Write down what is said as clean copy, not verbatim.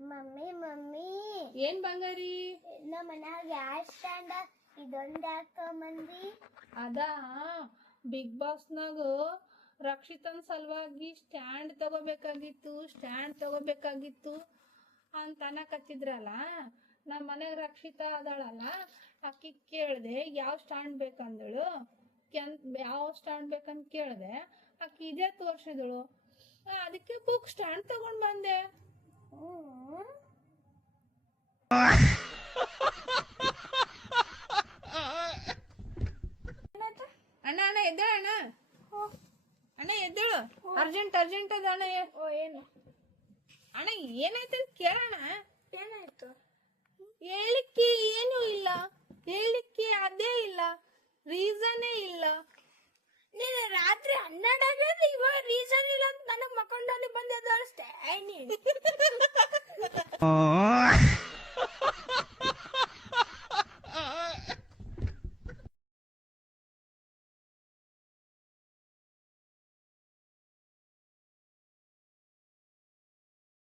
Mummy mummy ಏನ್ ಬಂಗಾರಿ? ನಮ್ಮ ಮನ್ಯಾಗ ಗ್ಯಾಸ್ ಸ್ಟ್ಯಾಂಡ್ ಇದೊಂದ್ ಹಾಕೊಂಬಂದಿ. ಅದಾ ಬಿಗ್ ಬಾಸ್ನಾಗ ರಕ್ಷಿತನ್ ಸಲುವಾಗಿ ಸ್ಟ್ಯಾಂಡ್ ತಗೋಬೇಕಾಗಿತ್ತು ಅಂತ ಅನ್ನಕತ್ತಿದ್ರಲ್ಲ. ನಮ್ಮ ಮನೆಗ್ ರಕ್ಷಿತಾ ಅದಾಳಲ್ಲ, ಆಕಿ ಕೇಳ್ದೆ ಯಾವ ಸ್ಟ್ಯಾಂಡ್ ಬೇಕಂದಳು. ಯಾವ ಸ್ಟ್ಯಾಂಡ್ ಬೇಕಂತ ಕೇಳ್ದೆ, ಆಕಿ ಇದೇ ತೋರ್ಸಿದಳು. ಅದಕ್ಕೆ ಬುಕ್ ಸ್ಟ್ಯಾಂಡ್ ತಗೊಂಡ್ ಬಂದೆ. ಅಣ್ಣ ಅಣ್ಣ ಎದ್ದೇಳ ಅಣ್ಣ, ಅಣ್ಣ ಎದ್ದೇಳು, ಅರ್ಜೆಂಟ್ ಅದ ಅಣ್ಣ. ಏನು ಅಣ್ಣ ಏನಾಯ್ತು ಅಂತ ಕೇಳೋಣ. ಏನಾಯ್ತು? ಹೇಳಿಕ್ಕೆ ಏನೂ ಇಲ್ಲ, ಹೇಳಿಕ್ಕೆ ಅದೇ ಇಲ್ಲ, ರೀಸನ್ನೇ ಇಲ್ಲ. ನೀನು ರಾತ್ರಿ 12 ಆಗ್ಯದ, ಇವಾಗ ರೀಸನ್ ಇಲ್ಲ ಅಂತ ನನಗ್ ಮಕ್ಕೊಂಡಲ್ಲಿ ಬಂದದ ಅಷ್ಟೇ.